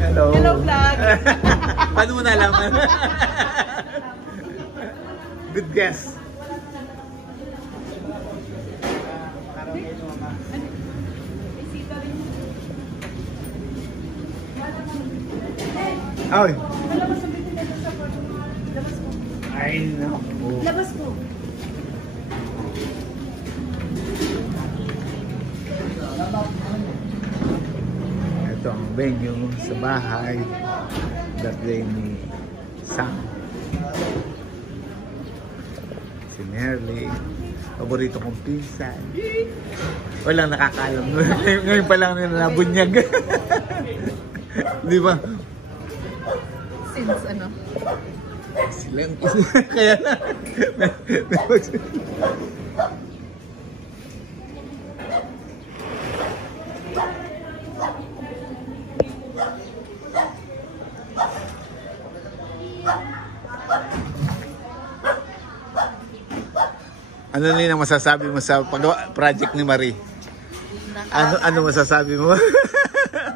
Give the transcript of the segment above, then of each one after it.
Hello. Hello, vlog. Paano mo nalaman? Good guess. Ay. Ay, no. Labas po. Ito ang venue sa bahay. Birthday ni Sam. Si Nerly. Paborito kong pinsan. Walang nakakaalam. Ngayon pa lang nila nabunyag. Di ba? Since ano? Silang kaya na. Ano rin ang masasabi mo sa project ni Marie? Ano masasabi mo?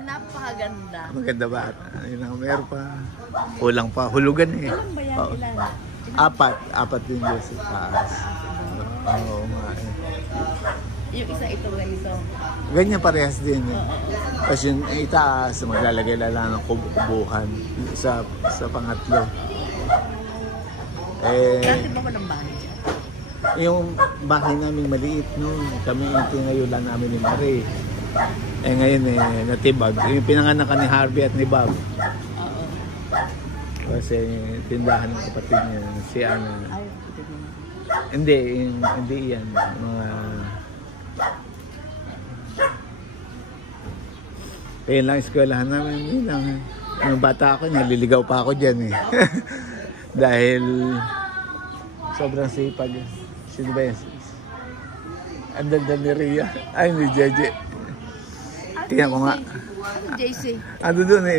Napakaganda. Maganda ba? Ayun ang meron pa. Kulang pa. Hulugan eh. Ilan ba yan? Oo. Ilan? Apat din yung sa taas. Oo nga eh. Yung isa ito ganito. Ganyan parehas din eh. Tapos yung itaas, maglalagay lang ng kubuhan sa pangatlo. Dati ba walang bahay dyan? Yung bahay namin maliit noon. Kami yung tinayo lang namin ni Marie. Ngayon natibag. Yung pinanganak ni Harvey at ni Bob. Oo. Kasi tindahan ng kapatid niya, si Ana. Ay, Hindi yan. Mga... Ayun lang eskwelahan namin. Hindi lang. Nung bata ako, naliligaw pa ako dyan eh. Dahil sobrang sipag. Sino ba yan? Ang daldal ni Rhea. Ay, ni Jeje. Tingnan ko nga. JC. Ano doon eh.